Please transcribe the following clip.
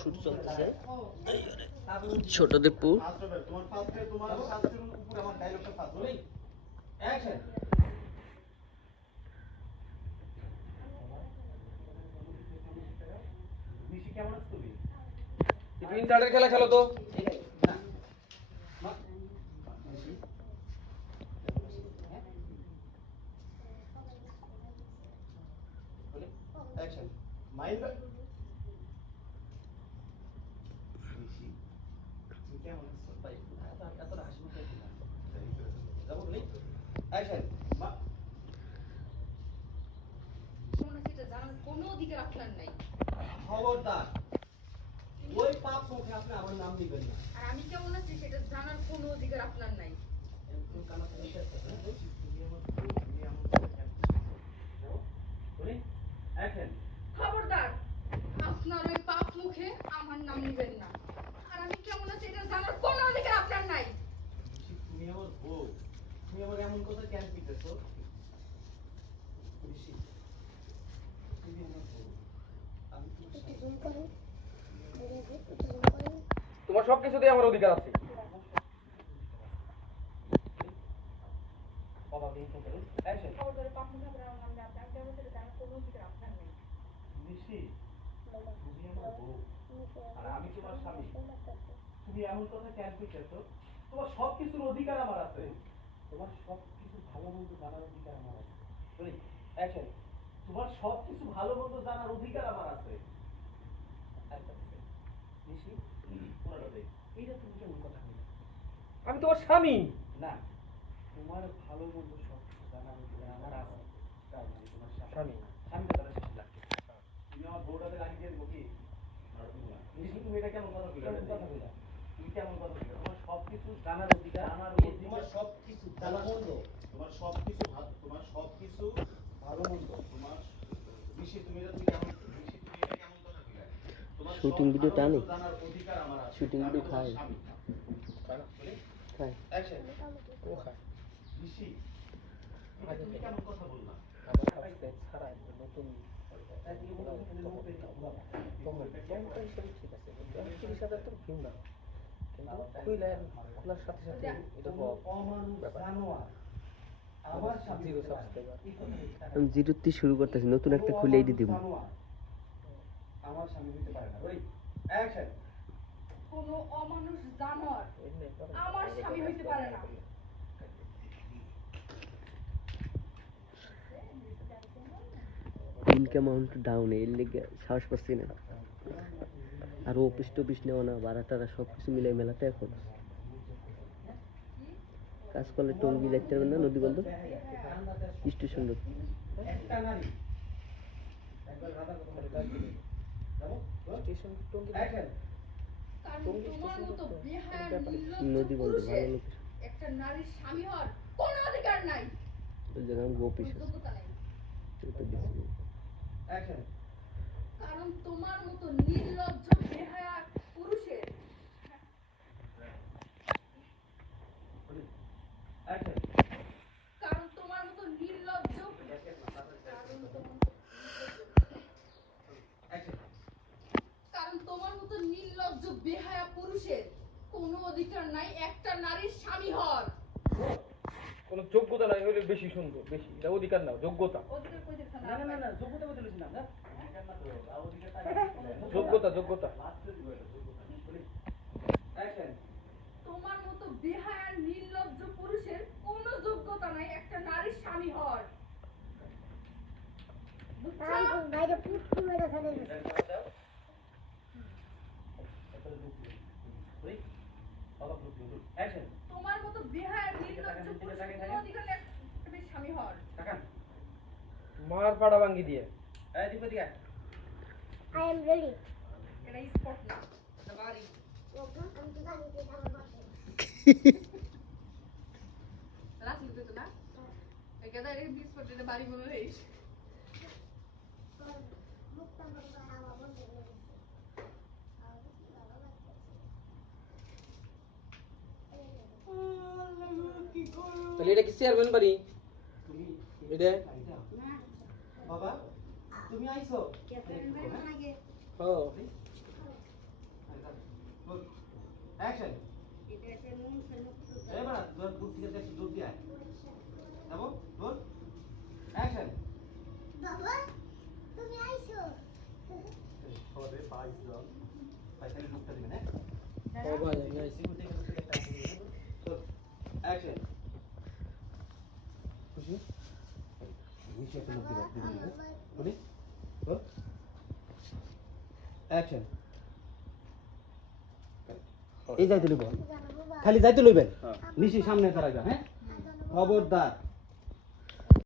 Shoot চলতেছে ছোট দীপু তোমার ফার্স্টে তোমার শাস্তির উপর আমার ডায়লগটা ফাস্ট বলি অ্যাকশন মিশি কেমন আছো তুমি তিন চারের খেলা খেলো তো না মিশি বলি অ্যাকশন মাইন্ড মিশি তুমি কেমন আছো ভাই এত হাসি মুখে যাবো বলি অ্যাকশন জানার কোনো অধিকার আপনার নাই। খবরদার ওই পাপ মুখে আপনি আমার নাম দিবেন না আর আমি কেমন আছি সেটা জানার কোনো অধিকার আপনার নাই। খবরদার আপনার ওই পাপ মুখে আমার নাম নিবেন না। আর আমি কেমন আছি এটা জানার কোনো অধিকার আপনার নাই। তুমি আমার বউ তুমি আমার এমন কথা কেন শিখেছো তুমি আমার বউ আমি তোমার সবকিছুতে আমার অধিকার আছে খবরদার পাপ মুখে আপনার নাম দেন। আমি কেমন আছি এটা জানার কোনো অধিকার আপনার নাই। মিশি তুমি আমার বউ আর আমি তোমার স্বামী তুমি এমন কথা কেন শিখেছো তোমার সবকিছুর অধিকার আমার আছে তোমার সবকিছু ভালো মন্দ জানার অধিকার আমার আছে বলি অ্যাকশন তোমার সবকিছু ভালো মন্দ জানার অধিকার আমার আছে মিশি পুরোটা দেখ এইটা তুমি কেমন কথা বললে আমি তোমার স্বামী না তোমার ভালো মন্দ সব কিছু জানার অধিকার আমার আছে তাই আমি তোমার স্বামী স্বামীটা তারা শেষ লাগছে তুমি আমার বউটাতে লাগিয়ে দিয়ে দেবো কি মিশি তুমি এটা কেমন কথা বললে তুমি কেমন কথা বললে তোমার সবকিছু জানার অধিকার আমার তোমার সবকিছু ভালো মন্দ তোমার সবকিছু ভালো মন্দ তোমার মিশি তুমি এটা তুমি কেমন মিশি তুমি এটা কেমন কথা বললে তোমার শুটিং ভিডিও টানে জানার অধিকার আমার আছে শুটিং ভিডিও খায় খায় অ্যাকশন ও খায় মিশি এটা তুমি কেমন কথা বললা ছাড়া নতুন ঠিক আছে 30,000 তো ভিউ না কিন্তু খোলার সাথে সাথে এটা ব্যাপার আমার জিরো সাবস্ক্রাইবার আমি জিরোতে শুরু করতেছি নতুন একটা খুলে এডি দিব আমার স্বামী হইতে পারে না ওই অ্যাকশন কোনো অমানুষ জানোয়ার আমার স্বামী হইতে পারে না। ইনকাম অ্যামাউন্ট ডাউন এর লেগে সাহস পাচ্ছি না আর অফিস টফিস নেওয়া না ভাড়া টাড়া সব কিছু মিলাই মেলাতে এখন কাজ করলে টঙ্গি যাইতে পারবেন না নদী বন্দর স্টেশন রোড একটা নারী একবার রাধা কথা যাবো স্টেশন টঙ্গি অ্যাকশন কারণ তোমার মতো বেহায়া নদী বন্দর নির্লজ্জ ভালো লোক একটা নারীর স্বামী হওয়ার কোনো অধিকার নাই। ওই জায়গায় আমি অফিস কোনো যোগ্যতা নাই। অ্যাকশন কারণ তোমার মতো নির্লজ্জ বেহায়া পুরুষের অ্যাকশন কারণ তোমার মতো নির্লজ্জ কারণ তোমার মতো নির্লজ্জ বেহায়া পুরুষের কোনো অধিকার নাই একটা নারীর স্বামী হওয়ার। কোনো যোগ্যতা নাই হলে বেশি সুন্দর বেশি এটা অধিকার না যোগ্যতা অধিকার কই দেখছ না না না যোগ্যতা বলতেছি না না যোগ্যতা যোগ্যতা অ্যাকশন তোমার মতো বেহায়া নির্লজ্জ পুরুষের কোনো যোগ্যতা নাই একটা নারীর স্বামী হওয়ার। বাইরে পুটকি মেরে ফেলে অ্যাকশন তোমার মতো বেহায়া নির্লজ্জ পুরুষের কোনো অধিকার নেই একটা মেয়ের স্বামী হওয়ার। তাকান মার পাড়া ভাঙ্গি দিয়ে এই দীপতি আয় আই এম রেডি এটা স্পট না এটা বাড়ি। আমি তো জানি যে আমার বাসে রাখলি তো না এটা এটা স্পট এটা বাড়ি মনে হইস। মুক্তান বাবা হাওয়া বন্ধ করে তাহলে এটা কি চেয়ারম্যান বাড়ি তুমি এটা বাবা তুমি আইছো হ্যাঁ Ready? Go. Action. এই যাইতে লইব খালি যাইতে লইবেন নিশি সামনে তারা হ্যাঁ খবরদার